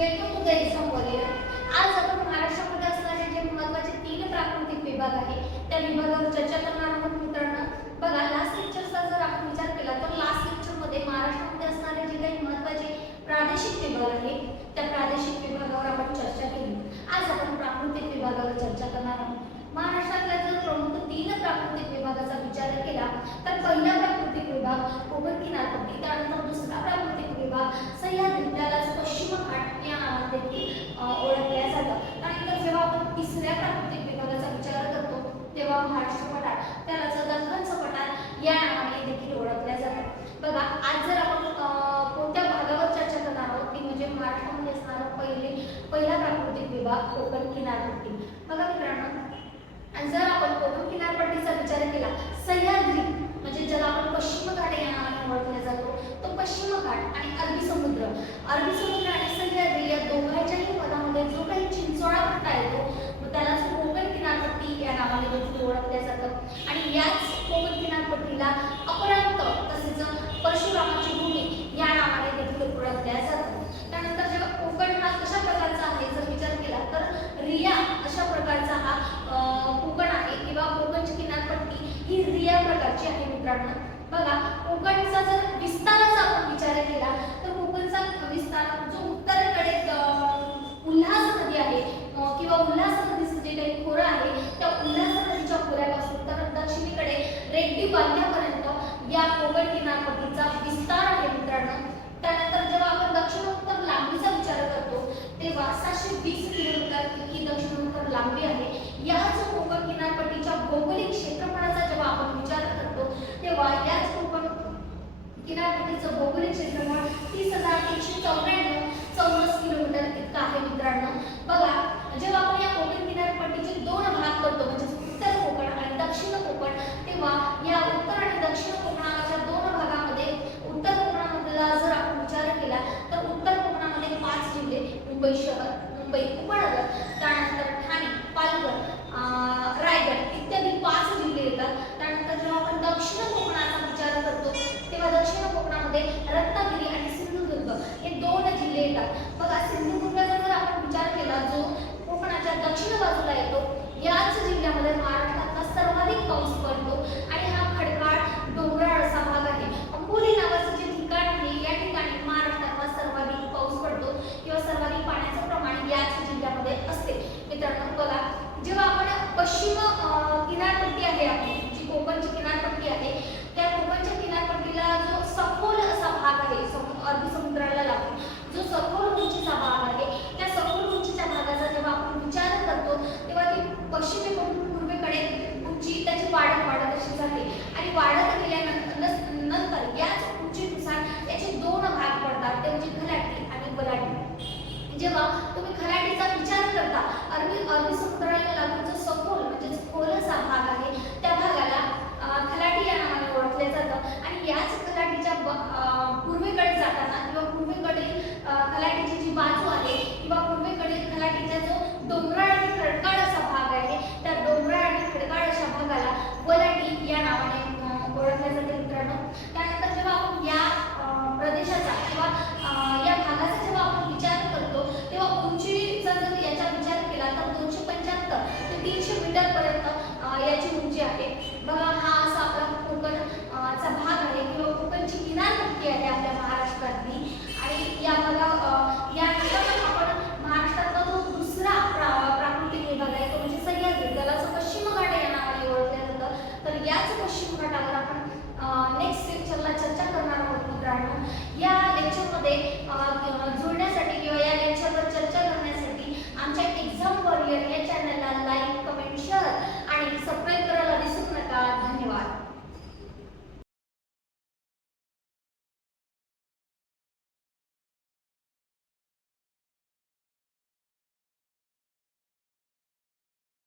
Welcome to the exam warrior आज आपण महाराष्ट्रामध्ये असणारे जे महत्त्वाचे तीन प्राकृतिक विभाग आहे त्या विभागावर चर्चा करणार आहोत मित्रांनो. बघा लास्ट लेक्चरचा जर आपण विचार केला तर लास्ट लेक्चरमध्ये महाराष्ट्रामध्ये असणारे जे काही महत्त्वाचे प्रादेशिक विभाग आहे त्या प्रादेशिक विभागावर आपण चर्चा केली. आज आपण प्राकृतिक विभागावर चर्चा करणार आहोत. महाराष्ट्रातल्या जर प्रमुख तीन प्राकृतिक विभागाचा विचार केला तर पहिला प्राकृतिक विभाग कोकण किनारपट्टी त्यानंतर दुसरा प्राकृतिक विभाग सह्याद्री त्यालाच पश्चिम घाट या नावाने देखील अ, ओळखल्या जातं त्यानंतर जेव्हा आपण तिसऱ्या प्राकृतिक विभागाचा विचार करतो तेव्हा महाराष्ट्र पठार त्यालाच दख्खनचं पठार या नावाने देखील ओळखल्या जातात. बघा आज जर आपण कोणत्या भागावर चर्चा करणार आहोत ती म्हणजे महाराष्ट्रामध्ये असणारा पहिले पहिला प्राकृतिक विभाग कोकण किनारपट्टी. बघा मित्रांनो जर आपण कोकण किनारपट्टीचा विचार केला सह्याद्री म्हणजे ज्याला आपण पश्चिम घाट या नावाने ओळखला जातो तो पश्चिम घाट आणि अरबी समुद्र. अरबी समुद्र आणि सह्याद्री या दोघांच्याही मधामध्ये जो काही चिंचोळा पट्टा येतो मग त्यालाच कोकण किनारपट्टी या नावाने देखील ओळखल्या जातं आणि याच कोकण भूमीला अपरांत तसेच परशुरामाची भूमी या नावाने देखील ओळखल्या जातात. त्यानंतर जेव्हा कोकण हा कशा प्रकारचा आहे जर विचार केला तर रिया अशा प्रकारचा हा कोकण आहे किंवा कोकणची किनारपट्टी ही रिया प्रकारची आहे मित्रांनो. बघा कोकण children येतात बघा सिंधुदुर्गाचा जर आपण विचार केला जो कोकणाच्या दक्षिण बाजूला येतो याच जिल्ह्यामध्ये महाराष्ट्रातला सर्वाधिक पाऊस पडतो आणि हा खडकाळ डोंगराळ असा भाग आहे. अंबोली नावाचं जे ठिकाण आहे या ठिकाणी महाराष्ट्रातला सर्वाधिक पाऊस पडतो किंवा सर्वाधिक पाण्याचं प्रमाण याच जिल्ह्यामध्ये असते. मित्रांनो बघा जेव्हा आपण पश्चिम किनारपट्टी आहे आपली 你说过了